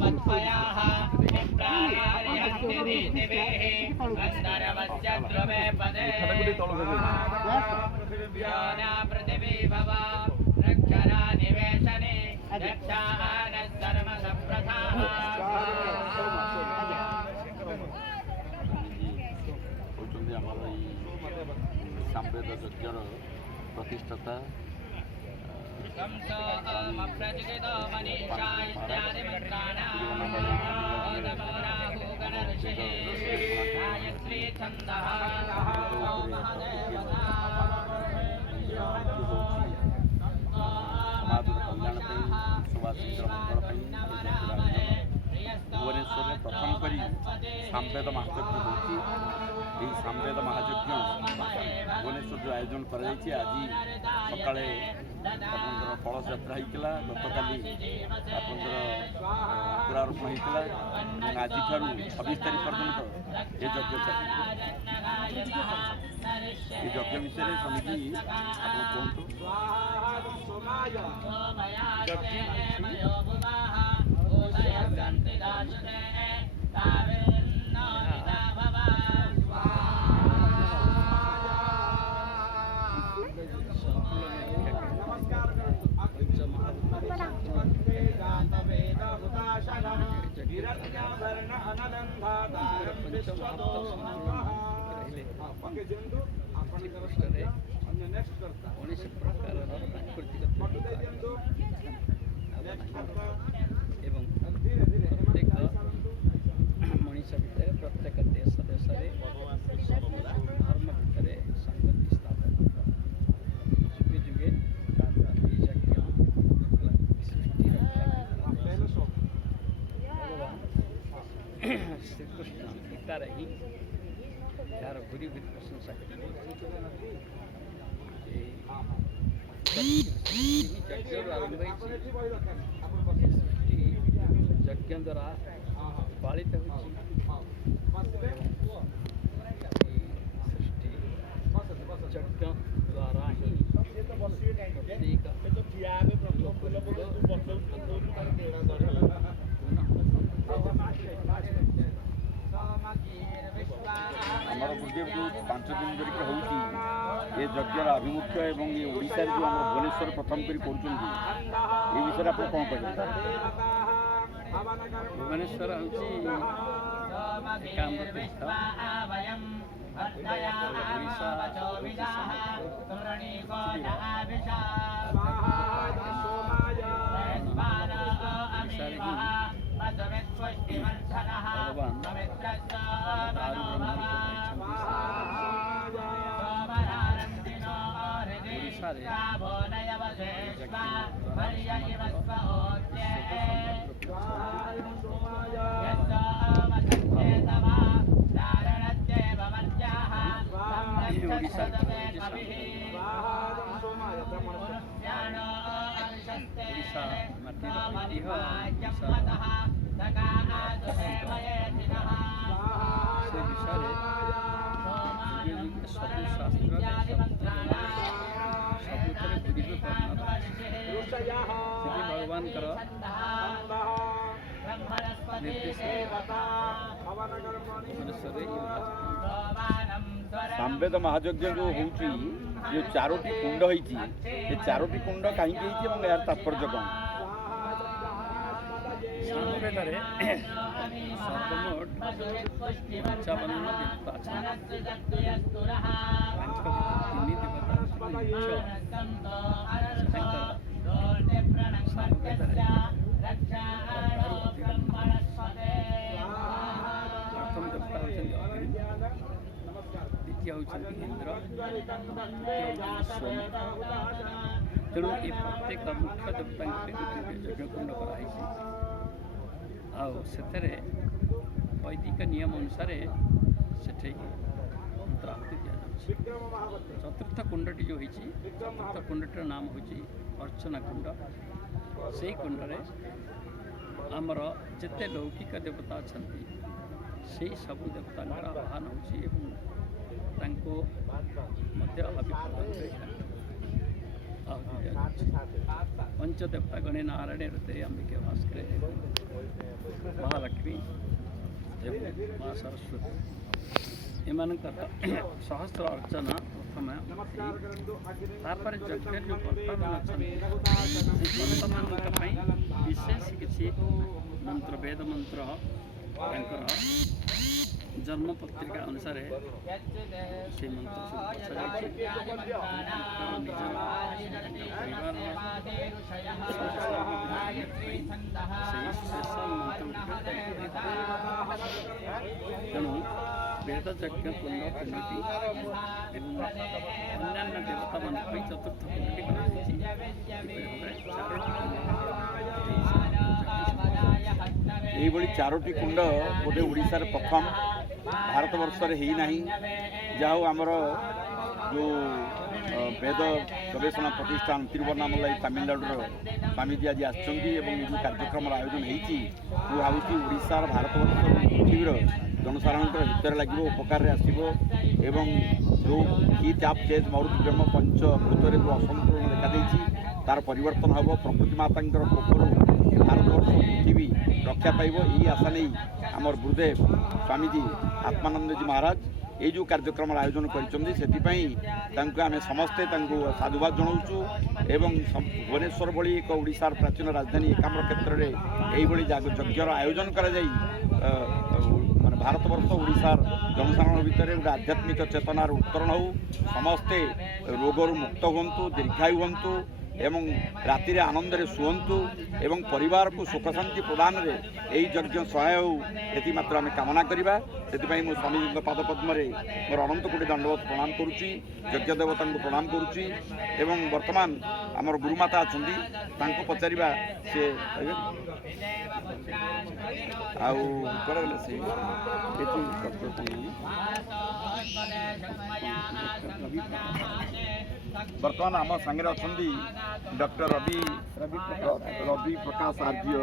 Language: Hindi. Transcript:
वत्पयाः विप्रायार्यन्तिदेवेः गन्धर्वस्य ध्रुवे पदे पृथिव्या पृथिवी भव रक्षरा निवेशने रक्षाः सर्वसम्प्रथाः सांवेद यज्ञर प्रतिष्ठाता भुवनेश्वर में प्रथम करी सांवेद महायज्ञ होती सांवेद महायज्ञ भुवनेश्वर जो आयोजन कर आज सका कलश यात्रा होता गत काली पुरारोपण होता आज 26 तारीख पर्यंत ये यज्ञ चलिए ये यज्ञ विषय समिति आप एवं प्रत्येक मनीष भितर प्रत्येक देश देश धर्म भितर संगति स्थापन जुगे जुगे यज्ञ सृष्टि भगवान श्रीकृष्ण गीतार ही यार भूरी भूरी प्रशंसा यज्ञ आरंभ सृष्टि यज्ञ द्वारा पालित होती सृष्टि यज्ञ द्वारा ही आमर गुरुदेव जो 5 दिन धरिक हो यज्ञर आभिमुख्य एवं ये ओडिशा जो आम भुवनेश्वर प्रथम कर विषय आप कौन कहे भुवनेश्वर हूँ भगवान सांवेद महायज्ञ जो होती ये 4टी कुंड होती ये 4टी कुंड कहीं यार तात्पर्य कौन सांवेद सर्वमोट 55 द्वितीय होती इंद्र तेणु ये प्रत्येक मुख्य देवता यज्ञकुंड कराई वैदिक नियम अनुसार से मंत्राहुति दि चतुर्थ कुंडटी जो होती चतुर्थ कुंडटर नाम हूँ अर्चना कुंड से कुंडरे आमर जिते लौकिक देवता अच्छा से सबू देवता आह्वान हो पंचदेवता गणे नारायण हृदय अंबिके भास्कर एवं माँ सरस्वती एमानकर सहस्र अर्चना प्रथम तापर यज्ञ जो कर्ता मान विशेष किसी मंत्र वेद मंत्र जन्म पत्रिका अनुसार से मंत्र तेणु वेद यज्ञ कुंड कमिटी अन्य देवता मान चतुर्थ कमिटी यही चारोटी कुंड बोधे ओडिशार प्रथम भारत वर्षर ही नहीं जाओ आमर जो वेद गवेषणा प्रतिष्ठान तिरुवन्नामलाई तमिलनाडुर स्वामीजी आज आसछन्ती एवं जो कार्यक्रम आयोजन होती भावुँ ओडिशार भारत वर्ष पृथ्वीर जनसाधारण हितर लगे उपकार आसो एवं जो हीट आप चेज मरुति ब्रह्म पंचभूत जो असंतुलन देखा तार परिवर्तन हम प्रकृति माता कोखर भारतवर्ष पृथ्वी रक्षा पाइब यही आशा नहीं आमर गुरुदेव स्वामीजी आत्मानंद जी महाराज ये जो कार्यक्रम आयोजन करें समस्ते साधुवाद जनाऊँ एवं भुवनेश्वर भली एक ओडिशार प्राचीन राजधानी एकाम्र क्षेत्र में यही यज्ञर आयोजन कर भारतवर्ष ओडिशार जनसाधारण भितर गोटे आध्यात्मिक चेतनार उत्तरण हो समस्ते रोगरू मुक्त हूँ दीर्घायु हूँ एवं राति आनंद शुअंतु एवं परिवार को सुख शांति प्रदान में यही यज्ञ सहाय हो मात्र आम कामना करवा से स्वामी पादपद्म मोर अनंत कोटि दंडवत प्रणाम करुच्ची यज्ञ देवता को प्रणाम करुच्ची एवं वर्तमान आमर गुरुमाता अच्छा पचारा से बर्तमान आम सांगे अच्छा डॉक्टर रवि प्रकाश आर्य